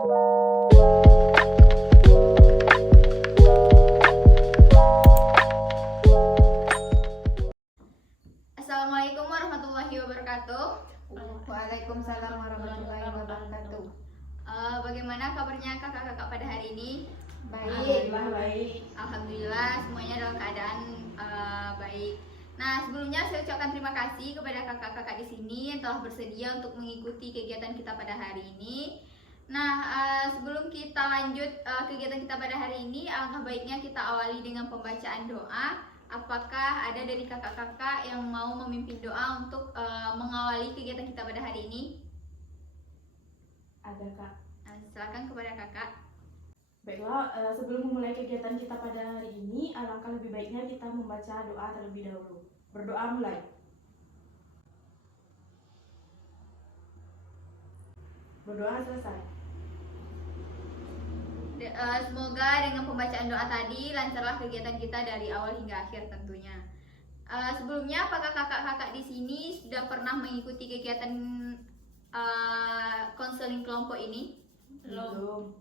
Assalamualaikum warahmatullahi wabarakatuh. Waalaikumsalam warahmatullahi wabarakatuh. Bagaimana kabarnya kakak-kakak pada hari ini? Baik. Alhamdulillah semuanya dalam keadaan baik. Nah, sebelumnya saya ucapkan terima kasih kepada kakak-kakak di sini yang telah bersedia untuk mengikuti kegiatan kita pada hari ini. Nah, sebelum kita lanjut kegiatan kita pada hari ini, alangkah baiknya kita awali dengan pembacaan doa. Apakah ada dari kakak-kakak yang mau memimpin doa untuk mengawali kegiatan kita pada hari ini? Ada, Kak. Nah, silakan kepada kakak. Baiklah, sebelum memulai kegiatan kita pada hari ini, alangkah lebih baiknya kita membaca doa terlebih dahulu. Berdoa mulai. Berdoa selesai. Semoga dengan pembacaan doa tadi lancarlah kegiatan kita dari awal hingga akhir tentunya. Sebelumnya, apakah kakak-kakak di sini sudah pernah mengikuti kegiatan konseling kelompok ini? Belum.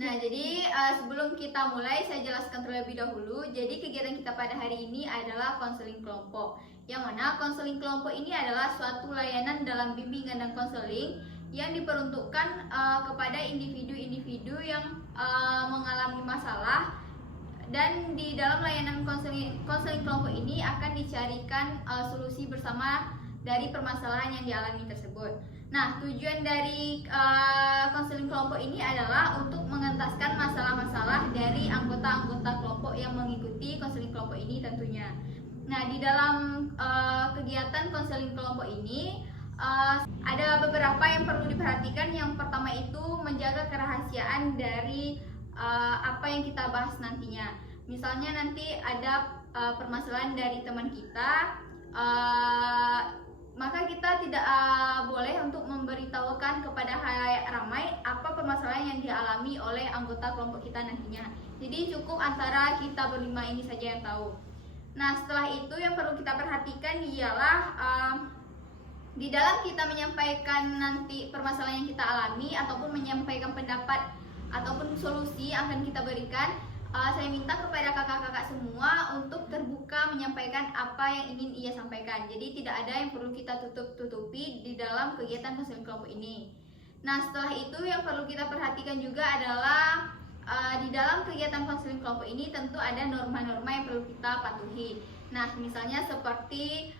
Nah, jadi sebelum kita mulai, saya jelaskan terlebih dahulu. Jadi kegiatan kita pada hari ini adalah konseling kelompok. Yang mana konseling kelompok ini adalah suatu layanan dalam bimbingan dan konseling yang diperuntukkan kepada individu-individu yang mengalami masalah, dan di dalam layanan konseling kelompok ini akan dicarikan solusi bersama dari permasalahan yang dialami tersebut. Nah, tujuan dari konseling kelompok ini adalah untuk mengentaskan masalah-masalah dari anggota-anggota kelompok yang mengikuti konseling kelompok ini tentunya. Nah, di dalam kegiatan konseling kelompok ini ada beberapa yang perlu diperhatikan. Yang pertama itu menjaga kerahasiaan dari apa yang kita bahas nantinya. Misalnya nanti ada permasalahan dari teman kita, maka kita tidak boleh untuk memberitahukan kepada halayak ramai apa permasalahan yang dialami oleh anggota kelompok kita nantinya. Jadi cukup antara kita berlima ini saja yang tahu. Nah, setelah itu yang perlu kita perhatikan ialah di dalam kita menyampaikan nanti permasalahan yang kita alami ataupun menyampaikan pendapat ataupun solusi yang akan kita berikan, saya minta kepada kakak-kakak semua untuk terbuka menyampaikan apa yang ingin ia sampaikan. Jadi tidak ada yang perlu kita tutup-tutupi di dalam kegiatan konseling kelompok ini. Nah, setelah itu yang perlu kita perhatikan juga adalah di dalam kegiatan konseling kelompok ini tentu ada norma-norma yang perlu kita patuhi. Nah, misalnya seperti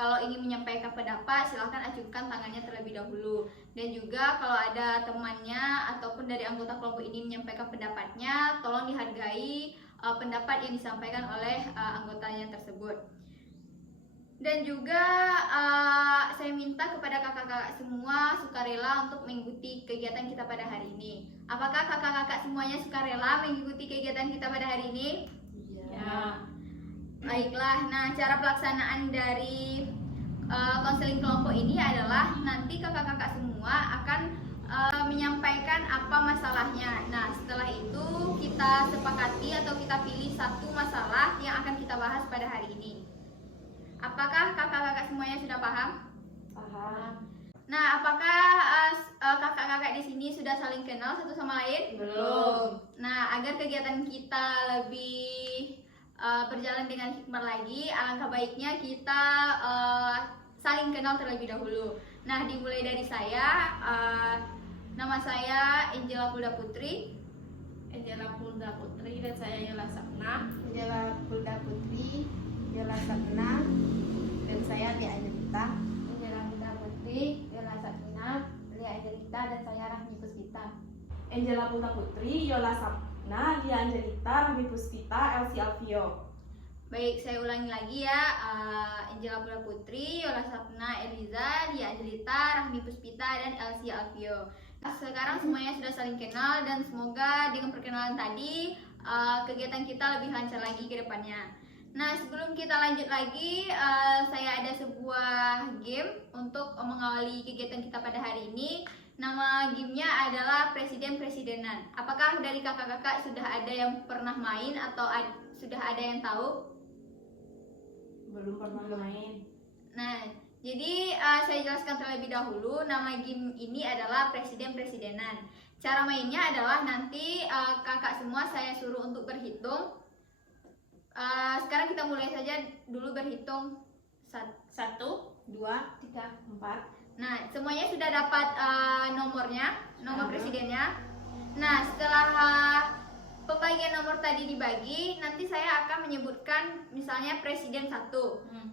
kalau ingin menyampaikan pendapat, silahkan acungkan tangannya terlebih dahulu. Dan juga kalau ada temannya ataupun dari anggota kelompok ini menyampaikan pendapatnya, tolong dihargai pendapat yang disampaikan oleh anggotanya tersebut. Dan juga saya minta kepada kakak-kakak semua sukarela untuk mengikuti kegiatan kita pada hari ini. Apakah kakak-kakak semuanya sukarela mengikuti kegiatan kita pada hari ini? Ya. Baiklah, nah cara pelaksanaan dari konseling kelompok ini adalah nanti kakak-kakak semua akan menyampaikan apa masalahnya. Nah, setelah itu kita sepakati atau kita pilih satu masalah yang akan kita bahas pada hari ini. Apakah kakak-kakak semuanya sudah paham? Paham. Nah, apakah kakak-kakak di sini sudah saling kenal satu sama lain? Belum. Nah, agar kegiatan kita lebih berjalan dengan hikmat lagi, alangkah baiknya kita saling kenal terlebih dahulu. Nah, dimulai dari saya. Nama saya Angela Pulda Putri. Dan saya Yola Sapna. Angela Pulda Putri, Yola Sapna, dan saya Lia Angelita. Angela Pulda Putri, Yola Sapna, Lia Angelita, dan saya Rahmi Puspita. Angela Pulda Putri, Yola Sapna, Lia Angelita, Rahmi Puspita, Elsie Alfio. Baik, saya ulangi lagi ya. Angela Pulda Putri, Yola Sapna Eliza, Lia Angelita, Rahmi Puspita, dan Elsie Alfio. Sekarang semuanya sudah saling kenal, dan semoga dengan perkenalan tadi kegiatan kita lebih lancar lagi ke depannya. Nah, sebelum kita lanjut lagi, saya ada sebuah game untuk mengawali kegiatan kita pada hari ini. Nama gamenya adalah Presiden-Presidenan. Apakah dari kakak-kakak sudah ada yang pernah main atau sudah ada yang tahu? Belum pernah main. Nah, Jadi saya jelaskan terlebih dahulu, nama game ini adalah presiden-presidenan. Cara mainnya adalah nanti kakak semua saya suruh untuk berhitung. Sekarang kita mulai saja dulu berhitung. 1, 2, 3, 4. Nah, semuanya sudah dapat nomornya, nomor presidennya. Nah, setelah pembagian nomor tadi dibagi, nanti saya akan menyebutkan misalnya presiden 1.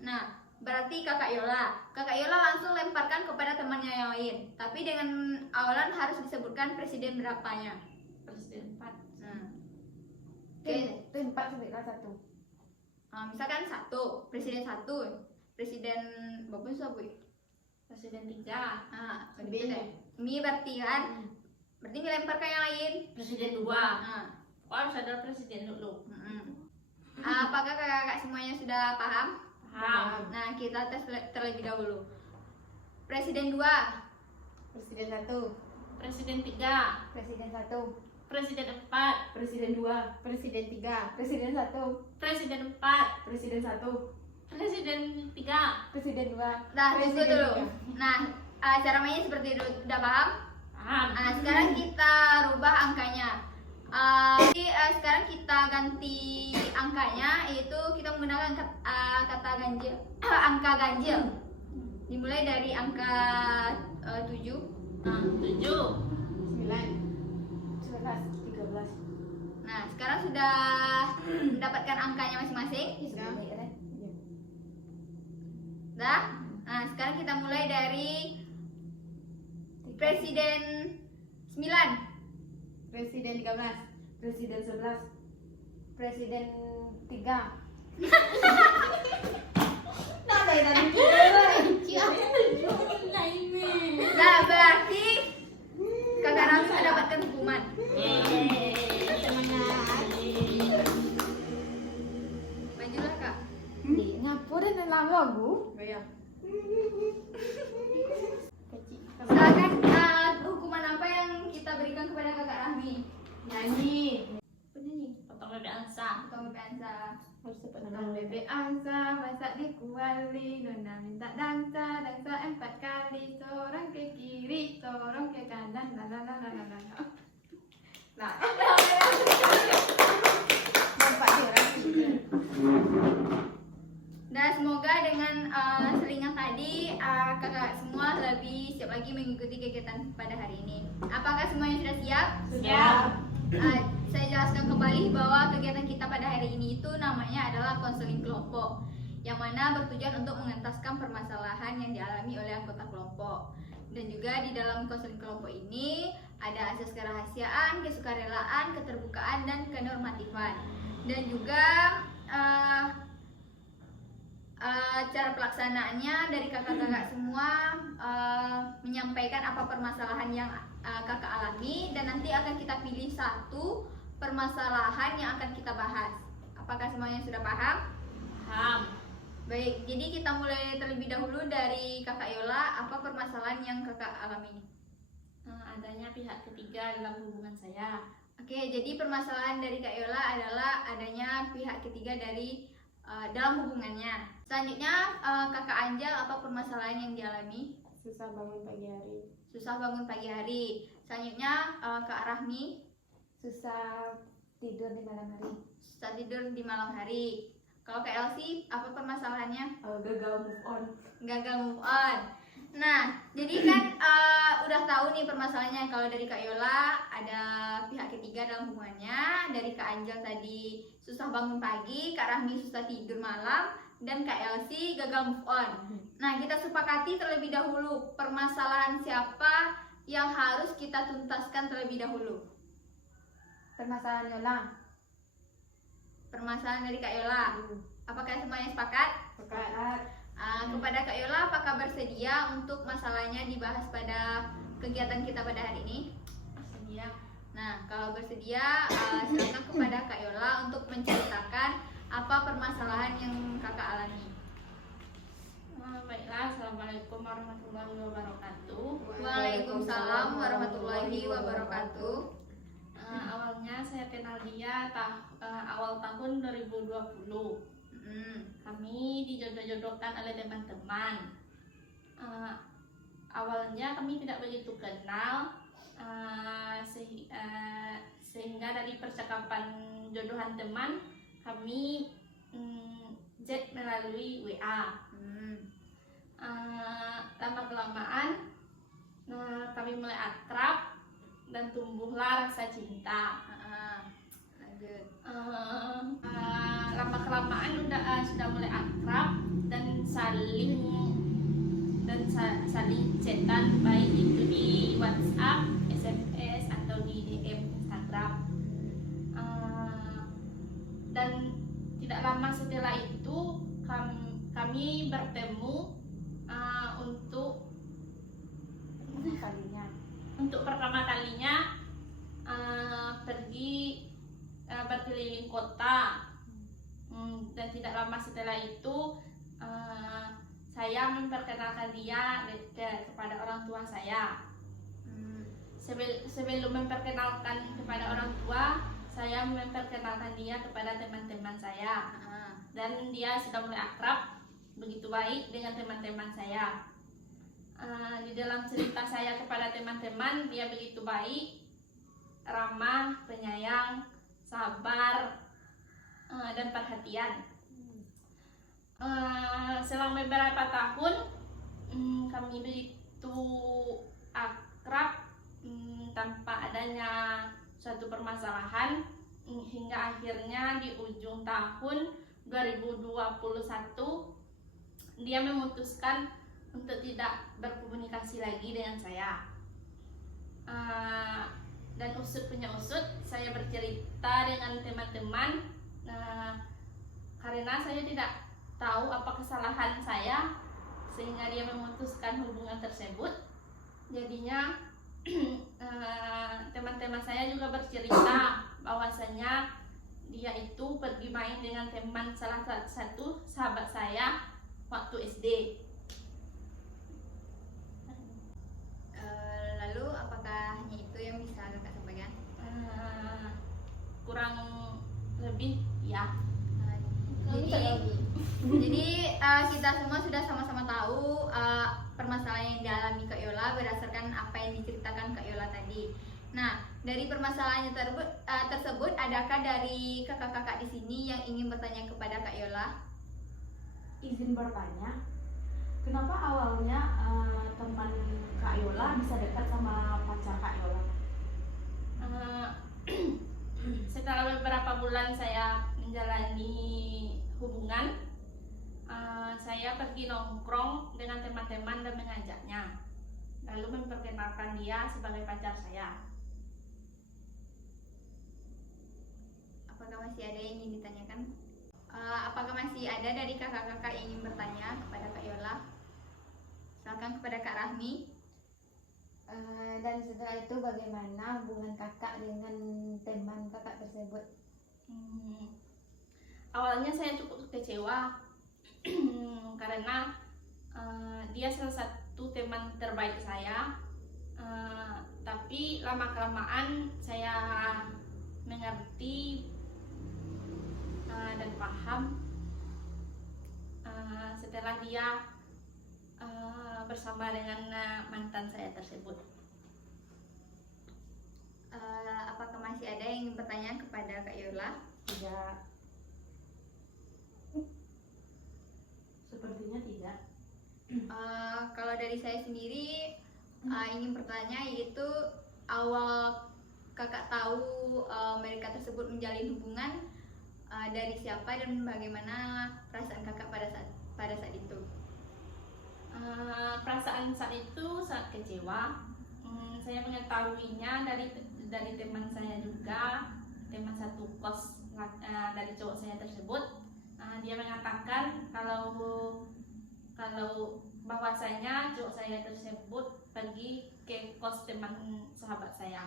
Nah, berarti Kakak Yola langsung lemparkan kepada temannya yang lain. Tapi dengan awalan harus disebutkan presiden berapanya. Presiden 4. Nah, Oke, itu 4 sebutlah 1. misalkan 1, presiden 1, presiden Bapak siapa? Presiden 3. Begitu deh. Mi berarti kan, berarti melemparkan yang lain. Presiden 2. Nah, Oh, harus ada presiden dulu. apakah kakak semuanya sudah paham? Paham. Nah, kita tes terlebih dahulu. Presiden 2, Presiden 1, Presiden 3. Presiden 1. Presiden 4. Presiden 2. Presiden 3, Presiden 1. Presiden 4. Presiden 1. Presiden 3. Presiden 2. Nah, tunggu Presiden dulu. 3. Nah, cara mainnya seperti itu. Udah paham? Paham. Sekarang kita rubah angkanya. Jadi sekarang kita ganti angkanya, yaitu kita menggunakan kata ganjil, angka ganjil. Dimulai dari angka 7. 7. 9, 11. 13. Nah, sekarang sudah mendapatkan angkanya masing-masing. Sudah. Dah? Nah, sekarang kita mulai dari presiden 9. Presiden 13, Presiden 11. Presiden 3. Nada ya tadi. Nah, berarti kakak Rami mendapatkan hukuman. Majulah kak. Ngapura dan lama aku. Goyang. Silakan hukuman apa yang kita berikan kepada kakak Rami? Nyanyi. Penyanyi. Potong bebek angsa. Atau Pensa. Harus cepat. Potong bebek angsa, masak di kuali, nona minta dansa, dansa 4 kali, sorong ke kiri, sorong ke kanan, la la la la la la. Nah, Nampak dia rapi. Dan semoga dengan selingan tadi kakak semua lebih siap lagi mengikuti kegiatan pada hari ini. Apakah semuanya sudah siap? Siap. Saya jelaskan kembali bahwa kegiatan kita pada hari ini itu namanya adalah konseling kelompok, yang mana bertujuan untuk mengentaskan permasalahan yang dialami oleh anggota kelompok. Dan juga di dalam konseling kelompok ini ada asas kerahasiaan, kesukarelaan, keterbukaan, dan kenormatifan. Dan juga cara pelaksanaannya dari kakak-kakak semua menyampaikan apa permasalahan yang kakak alami, dan nanti akan kita pilih satu permasalahan yang akan kita bahas. Apakah semuanya sudah paham? Paham. Baik, jadi kita mulai terlebih dahulu dari kakak Yola. Apa permasalahan yang kakak alami? Adanya pihak ketiga dalam hubungan saya. Oke, jadi permasalahan dari Kak Yola adalah adanya pihak ketiga dari dalam hubungannya. Selanjutnya kakak Anjal, apa permasalahan yang dialami? Susah bangun pagi hari. Susah bangun pagi hari. Selanjutnya Kak Rahmi, susah tidur di malam hari. susah tidur di malam hari. Kalau Kak Elsie, apa permasalahannya? Gagal move on. Gagal move on. Nah, jadi kan udah tahu nih permasalahannya. Kalau dari Kak Yola ada pihak ketiga dalam hubungannya, dari Kak Anjal tadi susah bangun pagi, Kak Rahmi susah tidur malam, dan Kak Elsie gagal move on. Nah, kita sepakati terlebih dahulu permasalahan siapa yang harus kita tuntaskan terlebih dahulu. Permasalahan Yola. Permasalahan dari Kak Yola. Apakah semuanya sepakat? Sepakat. Kepada Kak Yola, apakah bersedia untuk masalahnya dibahas pada kegiatan kita pada hari ini? Bersedia. Nah, kalau bersedia, silakan kepada Kak Yola untuk menceritakan apa permasalahan yang kakak alami. Baiklah, Assalamualaikum warahmatullahi wabarakatuh. Waalaikumsalam warahmatullahi wabarakatuh. Awalnya saya kenal dia awal tahun 2020. Kami dijodoh-jodohkan oleh teman-teman. Eh, Awalnya kami tidak begitu kenal, sehingga dari percakapan jodohan teman kami chat melalui WA. Lama kelamaan kami mulai akrab dan tumbuhlah rasa cinta. Lanjut. Lama kelamaan sudah mulai akrab dan saling chatan, baik itu di WhatsApp, SMS atau di DM Instagram. Dan tidak lama setelah itu kami bertemu untuk pertama kalinya pergi berkeliling kota. Dan tidak lama setelah itu saya memperkenalkan dia kepada orang tua saya. Sebelum memperkenalkan kepada orang tua, saya memperkenalkan dia kepada teman-teman saya. Dan dia sudah mulai akrab begitu baik dengan teman-teman saya. Di dalam cerita saya kepada teman-teman, dia begitu baik, ramah, penyayang, sabar, dan perhatian. Selama beberapa tahun kami begitu akrab tanpa adanya suatu permasalahan, hingga akhirnya di ujung tahun 2021 dia memutuskan untuk tidak berkomunikasi lagi dengan saya. Dan usut punya usut, saya bercerita dengan teman-teman karena saya tidak tahu apa kesalahan saya sehingga dia memutuskan hubungan tersebut. Jadinya teman-teman saya juga bercerita bahwasanya dia itu pergi main dengan teman salah satu sahabat saya waktu SD. Lalu apakah hanya itu yang bisa kakak sampaikan? Kurang lebih ya. Jadi kita semua sudah sama-sama tahu permasalahan yang dialami Kak Yola berdasarkan apa yang diceritakan Kak Yola tadi. Nah, dari permasalahannya tersebut, adakah dari kakak-kakak di sini yang ingin bertanya kepada Kak Yola? Izin bertanya, kenapa awalnya teman Kak Yola bisa dekat sama pacar Kak Yola? Setelah beberapa bulan saya menjalani hubungan, saya pergi nongkrong dengan teman-teman dan mengajaknya, lalu memperkenalkan dia sebagai pacar saya. Apakah masih ada yang ingin ditanyakan? Apakah masih ada dari kakak-kakak yang ingin bertanya kepada Kak Yola? Silakan kepada Kak Rahmi. Dan setelah itu bagaimana hubungan kakak dengan teman kakak tersebut? Awalnya saya cukup kecewa karena dia salah satu teman terbaik saya, tapi lama kelamaan saya mengerti dan paham setelah dia bersama dengan mantan saya tersebut. Apakah masih ada yang ingin bertanya kepada Kak Yola? Tidak. Sepertinya tidak. Kalau dari saya sendiri ingin bertanya, yaitu awal kakak tahu mereka tersebut menjalin hubungan dari siapa dan bagaimana perasaan kakak pada saat itu? Perasaan saat itu sangat kecewa. Saya mengetahuinya dari teman saya juga, teman satu kos dari cowok saya tersebut. Dia mengatakan kalau bahwasanya cowok saya tersebut pergi ke kos teman sahabat saya.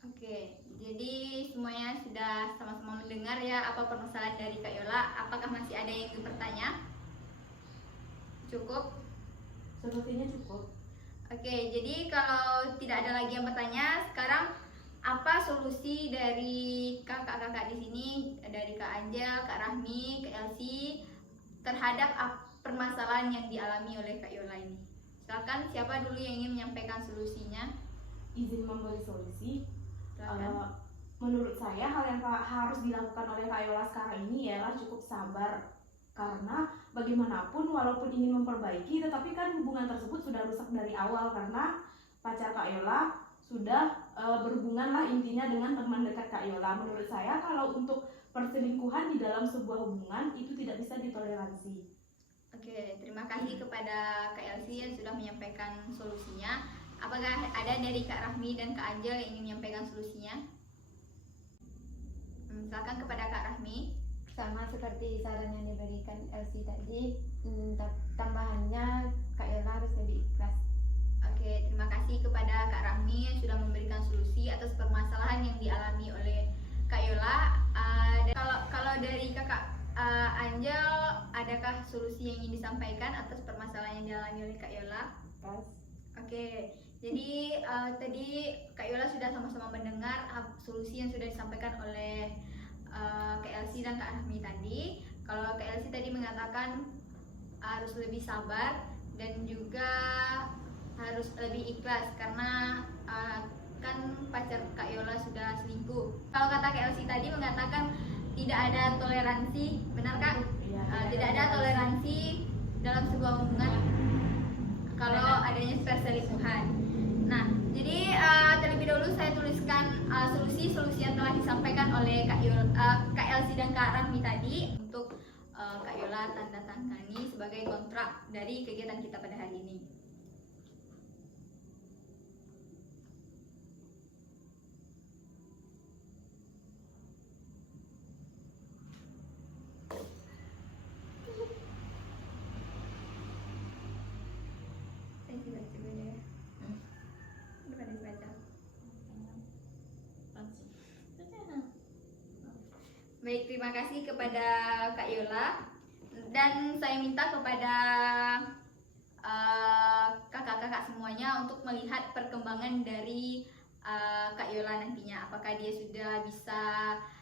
Oke, jadi semuanya sudah sama-sama mendengar ya apa permasalahan dari Kak Yola. Apakah masih ada yang ingin bertanya? Cukup? Sepertinya cukup. Oke, jadi kalau tidak ada lagi yang bertanya, sekarang apa solusi dari kakak-kakak di sini, dari Kak Anja, Kak Rahmi, Kak Elsie, terhadap permasalahan yang dialami oleh Kak Yola ini. Silakan, siapa dulu yang ingin menyampaikan solusinya? Izin memberi solusi. Silakan. Menurut saya hal yang harus dilakukan oleh Kak Yola sekarang ini ialah cukup sabar. Karena bagaimanapun walaupun ingin memperbaiki, tetapi kan hubungan tersebut sudah rusak dari awal karena pacar Kak Yola sudah berhubungan lah intinya dengan teman dekat Kak Yola. Menurut saya kalau untuk perselingkuhan di dalam sebuah hubungan itu tidak bisa ditoleransi. Oke, terima kasih kepada Kak Elsie yang sudah menyampaikan solusinya. Apakah ada dari Kak Rahmi dan Kak Anjel yang ingin menyampaikan solusinya? Silakan kepada Kak Rahmi. Sama seperti saran yang diberikan Elsie tadi, tambahannya Kak Yola harus lebih ikhlas. Oke, terima kasih kepada Kak Rahmi yang sudah memberikan solusi atas permasalahan yang dialami oleh Kak Yola. Dan kalau dari Kakak Anjel, adakah solusi yang ingin disampaikan atas permasalahan yang dialami oleh Kak Yola? Oke, jadi tadi Kak Yola sudah sama-sama mendengar solusi yang sudah disampaikan oleh Kak Elsie dan Kak Rahmi tadi. Kalau Kak Elsie tadi mengatakan harus lebih sabar dan juga harus lebih ikhlas karena kan pacar Kak Yola sudah selingkuh. Kalau kata Kak Elsie tadi mengatakan tidak ada toleransi, benar Kak? Ya, Tidak ada toleransi dalam sebuah hubungan kalau adanya perselingkuhan. Nah, jadi terlebih dahulu saya tuliskan solusi-solusi yang telah disampaikan oleh Kak Elsie dan Kak Rahmi tadi untuk Kak Yola tanda tangani sebagai kontrak dari kegiatan kita pada hari ini. Baik, terima kasih kepada Kak Yola. Dan saya minta kepada kakak-kakak semuanya untuk melihat perkembangan dari Kak Yola nantinya. Apakah dia sudah bisa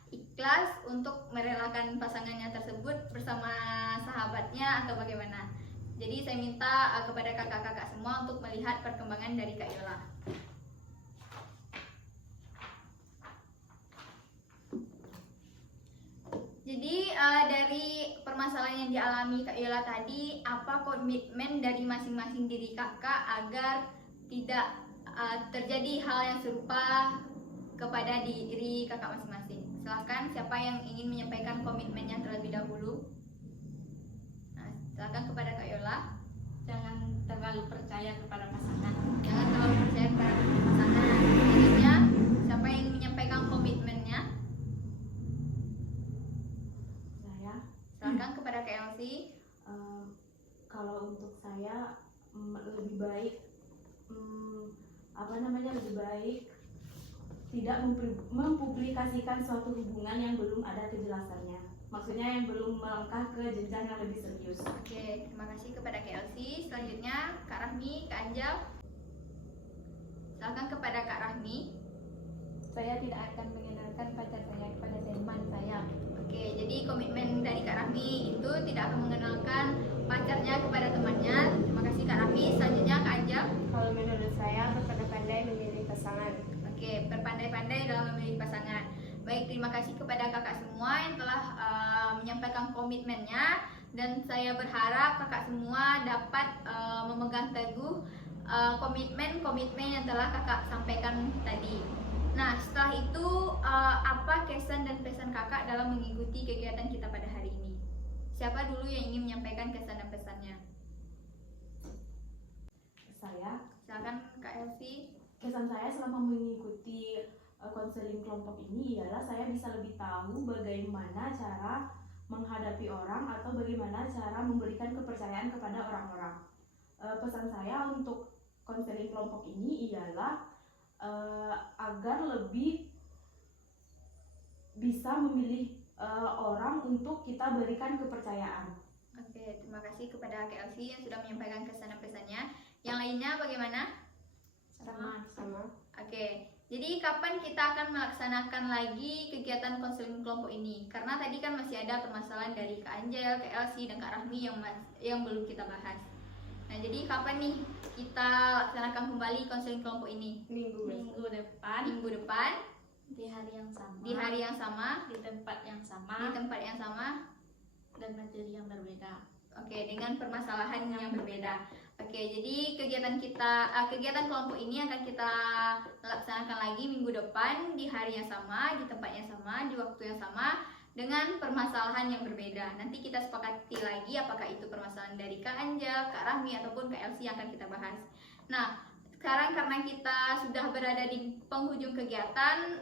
ikhlas untuk merelakan pasangannya tersebut bersama sahabatnya atau bagaimana. Jadi saya minta kepada kakak-kakak semua untuk melihat perkembangan dari Kak Yola. Jadi dari permasalahan yang dialami Kak Yola tadi, apa komitmen dari masing-masing diri kakak agar tidak terjadi hal yang serupa kepada diri kakak masing-masing? Silahkan, siapa yang ingin menyampaikan komitmennya terlebih dahulu? Nah, silahkan kepada Kak Yola. Jangan terlalu percaya kepada pasangan. Jangan terlalu percaya kepada pasangan. Selanjutnya, siapa yang ingin menyampaikan komitmennya? Silahkan kepada Kak Elsie. Kalau untuk saya lebih baik lebih baik tidak mempublikasikan suatu hubungan yang belum ada kejelasannya. Maksudnya yang belum melangkah ke jenjang yang lebih serius. Oke, terima kasih kepada Kak Elsie. Selanjutnya Kak Rahmi, Kak Anjal. Silahkan kepada Kak Rahmi. Saya tidak akan mengenalkan pacar saya kepada teman saya. Oke, jadi komitmen dari Kak Rahmi itu tidak akan mengenalkan pacarnya kepada temannya. Terima kasih Kak Rahmi. Selanjutnya Kak Anjal. Kalau menurut saya berpandai-pandai memilih pasangan. Oke, berpandai-pandai dalam memilih pasangan. Baik, terima kasih kepada kakak semua yang telah menyampaikan komitmennya. Dan saya berharap kakak semua dapat memegang teguh komitmen yang telah kakak sampaikan tadi. Nah, setelah itu apa kesan dan pesan kakak dalam mengikuti kegiatan kita pada hari ini? Siapa dulu yang ingin menyampaikan kesan dan pesannya? Saya, Silakan Kak Elsie. kesan saya selama mengikuti konseling kelompok ini ialah saya bisa lebih tahu bagaimana cara menghadapi orang atau bagaimana cara memberikan kepercayaan kepada orang-orang. Pesan saya untuk konseling kelompok ini ialah agar lebih bisa memilih orang untuk kita berikan kepercayaan. Oke, terima kasih kepada Kak Elsie yang sudah menyampaikan kesan dan pesannya. Yang lainnya bagaimana? Sama. Oke, Jadi kapan kita akan melaksanakan lagi kegiatan konseling kelompok ini? Karena tadi kan masih ada permasalahan dari Kak Anjel, Kak Elsie, dan Kak Rahmi yang belum kita bahas. Nah, jadi kapan nih kita laksanakan kembali konseling kelompok ini? Minggu depan Minggu depan, di hari yang sama, di hari yang sama, di tempat yang di sama, tempat yang sama. dan materi yang berbeda. Oke, dengan permasalahan yang berbeda. Oke, jadi kegiatan kelompok ini akan kita laksanakan lagi minggu depan di hari yang sama, di tempat yang sama, di waktu yang sama, dengan permasalahan yang berbeda. Nanti kita sepakati lagi apakah itu permasalahan dari Kak Anjel, Kak Rahmi, ataupun Kak Elsie yang akan kita bahas. Nah, sekarang karena kita sudah berada di penghujung kegiatan,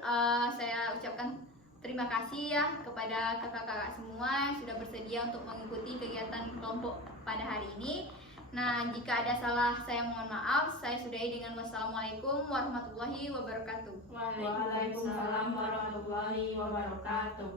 saya ucapkan terima kasih ya kepada kakak-kakak semua yang sudah bersedia untuk mengikuti kegiatan kelompok pada hari ini. Nah, jika ada salah saya mohon maaf. Saya sudahi dengan wassalamualaikum warahmatullahi wabarakatuh. Waalaikumsalam warahmatullahi wabarakatuh.